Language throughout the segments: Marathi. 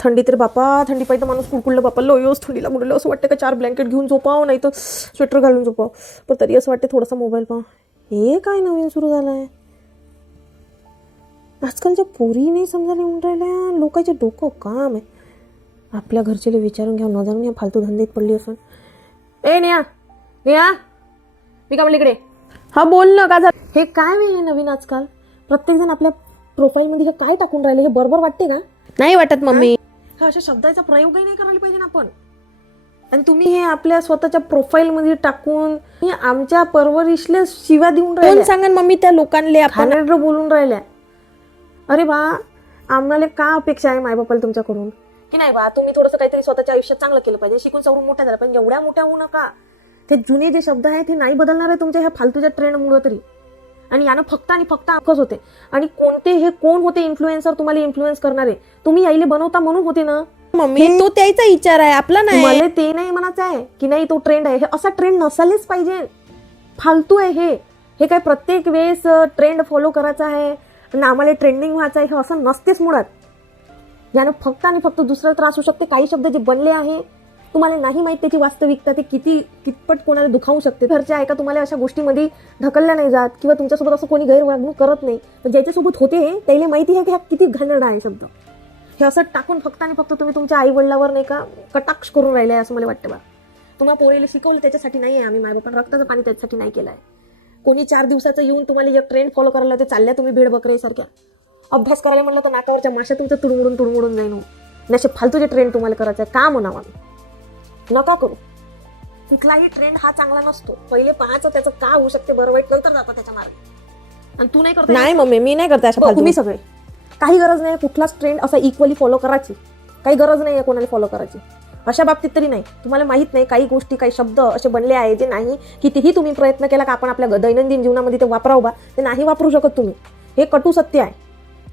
थंडी तर बापा थंडी पाहिजे माणूस कुडकुडलं बापा लोयोस थंडीला मुडलं. असं वाटतं का चार ब्लँकेट घेऊन झोपावं नाही तर स्वेटर घालून झोपावं. पण तरी असं वाटतं थोडासा मोबाईल पाहा. हे काय नवीन सुरू झालं आहे आजकालच्या पोरी नाही समजायला येऊन राहिल्या. लोकांचे डोकं काम आहे. आपल्या घरचे विचारून घ्या न जाणून या फालतू धंदेत पडली असून. ए नेहा! नेहा! मी का म्हणली इकडे. हा बोल ना का झालं? हे काय नाही नवीन आजकाल? प्रत्येकजण आपल्या प्रोफाईलमध्ये हे काय टाकून राहिले हे बरोबर वाटते का? नाही वाटत मम्मी. हा अशा शब्दाचा प्रयोगही नाही करायला पाहिजे ना आपण. आणि तुम्ही हे आपल्या स्वतःच्या प्रोफाईलमध्ये टाकून हे आमच्या परवरिशले शिव्या देऊन राहिल्या. सांगा मम्मी त्या लोकांना बोलून राहिल्या. अरे बा आम्हाला का अपेक्षा आहे मायबापाला तुमच्याकडून? की नाही बा तुम्ही थोडंसं काहीतरी स्वतःच्या आयुष्यात चांगलं केलं पाहिजे शिकून सवरून मोठ्या झाला पण एवढ्या मोठ्या होऊ नका. ते जुने जे शब्द आहेत ते नाही बदलणार आहे तुमच्या ह्या फालतूच्या ट्रेंडमुळे तरी. आणि यानं फक्त आणि फक्त अफकच होते. आणि कोणते हे कोण होते इन्फ्लुएन्सर तुम्हाला इन्फ्लुएन्स करणारे? तुम्ही यायले बनवता म्हणून होते ना. मम्मी. तो त्याचा विचार आहे आपला नाही. मला ते नाही म्हणायचं आहे की नाही तो ट्रेंड आहे. हे असा ट्रेंड नसायलाच पाहिजे. फालतू आहे हे. हे काय प्रत्येक वेळेस ट्रेंड फॉलो करायचा आहे आणि आम्हाला ट्रेंडिंग व्हायचं आहे हे असं नसतेच मुळात. यानं फक्त आणि फक्त दुसरा त्रास होऊ शकते. काही शब्द जे बनले आहे तुम्हाला नाही माहीत त्याची वास्तविकता ते किती कितपट कोणाला दुखावू शकते. घरच्या आहे का तुम्हाला अशा गोष्टीमध्ये ढकलल्या नाही जात किंवा तुमच्यासोबत असं कोणी गैरवागणूक करत नाही. पण ज्याच्यासोबत होते त्याला माहिती आहे की हा किती घाणेरडा आहे शब्द. हे असं टाकून फक्त आणि फक्त तुम्ही तुमच्या आई वडिलावर नाही का कटाक्ष करून राहिले असं मला वाटतं बा. तुम्हाला पोरीला शिकवलं त्याच्यासाठी नाही आहे आम्ही मायबापान रक्ताचं पाणी त्याच्यासाठी नाही केलं आहे कोणी चार दिवसाचं येऊन तुम्हाला एक ट्रेंड फॉलो करायला ते चालल्या तुम्ही भेड बकऱ्यासारख्या अभ्यास करायला म्हटलं तर नाकावरच्या माश्या तुमचं तुडमुडून तुडमुडून जाईन हो. असे फालतूचे ट्रेंड तुम्हाला करायचं आहे. का म्हणावं? नका करू. कुठलाही ट्रेंड हा चांगला नसतो. पहिले पाहायचं त्याचं का होऊ शकते बरं वाईट नंतर जाता त्याच्या मार्गे आणि तू नाही करत नाही मम्मी मी नाही करते अशा तुम्ही सगळे. काही गरज नाही कुठलाच ट्रेंड असा इक्वली फॉलो करायची. काही गरज नाही आहे कोणाला फॉलो करायची. अशा बाबतीत तरी नाही. तुम्हाला माहीत नाही काही गोष्टी काही शब्द असे बनले आहे जे नाही कितीही तुम्ही प्रयत्न केला का आपण आपल्या दैनंदिन जीवनामध्ये ते वापरावं बा ते नाही वापरू शकत तुम्ही. हे कटू सत्य आहे.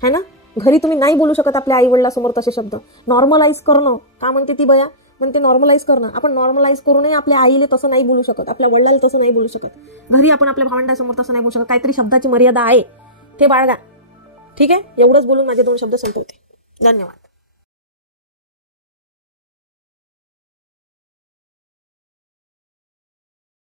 है ना? घरी तुम्ही नाही बोलू शकत आपल्या आई वडिलांसमोर तसे शब्द. नॉर्मलाइज करणं का म्हणते ती बया? पण ते नॉर्मलाइज करणं. आपण नॉर्मलाइज करूनही आपल्या आईले तसं नाही बोलू शकत आपल्या वडिलाला तसं नाही बोलू शकत. घरी आपण आपल्या भावंडासमोर तसं नाही बोलू शकत. काहीतरी शब्दाची मर्यादा आहे ते बाळगा. ठीक आहे? एवढंच बोलून माझे दोन शब्द संपवते. धन्यवाद.